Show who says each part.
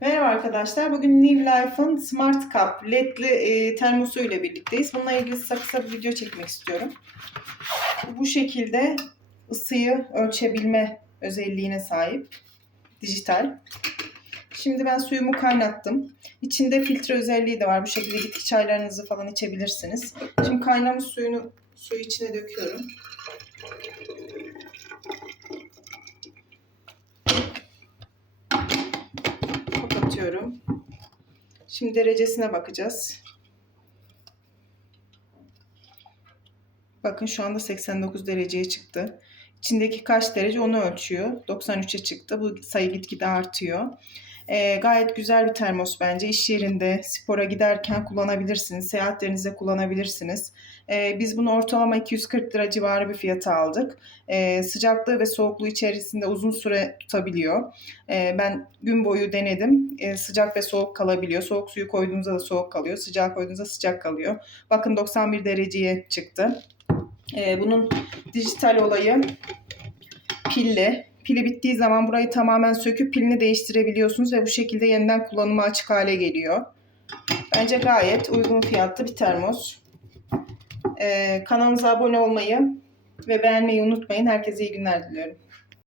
Speaker 1: Merhaba arkadaşlar. Bugün New Life'ın Smart Cup ledli e, termosu ile birlikteyiz. Bununla ilgili kısa kısa bir video çekmek istiyorum. Bu şekilde ısıyı ölçebilme özelliğine sahip. Dijital. Şimdi ben suyumu kaynattım. İçinde filtre özelliği de var. Bu şekilde bitki çaylarınızı falan içebilirsiniz. Şimdi kaynamış suyunu suyu içine döküyorum. Kapatıyorum. Şimdi derecesine bakacağız. Bakın şu anda 89 dereceye çıktı. İçindeki kaç derece onu ölçüyor. 93'e çıktı. Bu sayı gitgide artıyor. Ee, gayet güzel bir termos bence. İş yerinde, spora giderken kullanabilirsiniz. Seyahatlerinizde kullanabilirsiniz. Ee, biz bunu ortalama 240 lira civarı bir fiyata aldık. Ee, sıcaklığı ve soğukluğu içerisinde uzun süre tutabiliyor. Ee, ben gün boyu denedim. Ee, sıcak ve soğuk kalabiliyor. Soğuk suyu koyduğunuzda da soğuk kalıyor. Sıcak koyduğunuzda sıcak kalıyor. Bakın 91 dereceye çıktı. Ee, bunun dijital olayı pilli. Pili bittiği zaman burayı tamamen söküp pilini değiştirebiliyorsunuz ve bu şekilde yeniden kullanıma açık hale geliyor. Bence gayet uygun fiyatlı bir termos. Ee, kanalımıza abone olmayı ve beğenmeyi unutmayın. Herkese iyi günler diliyorum.